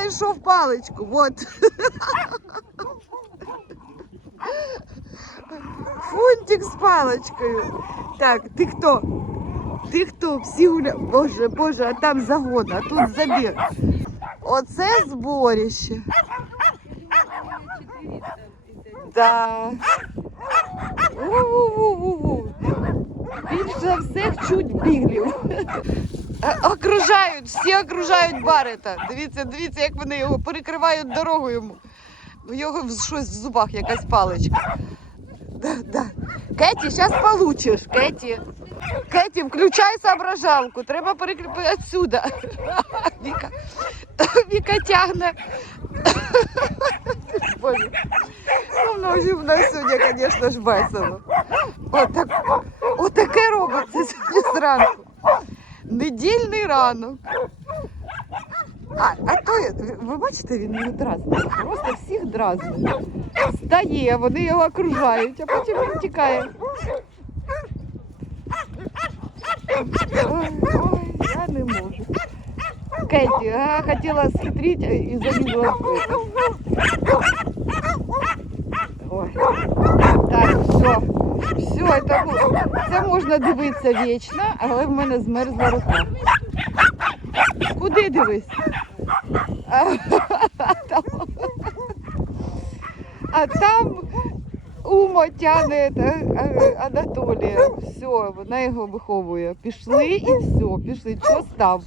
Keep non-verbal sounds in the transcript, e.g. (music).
знайшов паличку. Вот. Фунтик з паличкою. Так, ти хто? Ти хто? Всі гуля... Боже, боже, а там загон, а тут забіг. Оце зборище. Да. У-у-у-у-у. Більше всіх чуть біглів. А- Окружають, всі окружають Барета. Дивіться, дивіться, як вони його перекривають дорогу йому. У його щось в зубах, якась паличка. Да, да. Кеті, зараз получиш, Кеті. Кеті, включай соображалку. Треба перекріпити отсюда. (laughs) Віка, (laughs) Віка тягне. (laughs) Боже. Ну, в в нас сьогодні, звісно ж, весело. Отак, отаке робиться сьогодні зранку. Недільний ранок. А, а той, ви- ви бачите, він його дразнить. Просто всіх дразнить. Стає, вони його окружають, а потім він тікає. Ой, ой, я не можу. Кеті, а, хотіла схитрити і залізла в это. Ой. Так, все. Все, це, бу- Це можна дивитися вічно, але в мене змерзла рука. Куди дивись? А, там, а Ума тяне Анатолія. Все, вона його виховує. Пішли і все, пішли. Що став?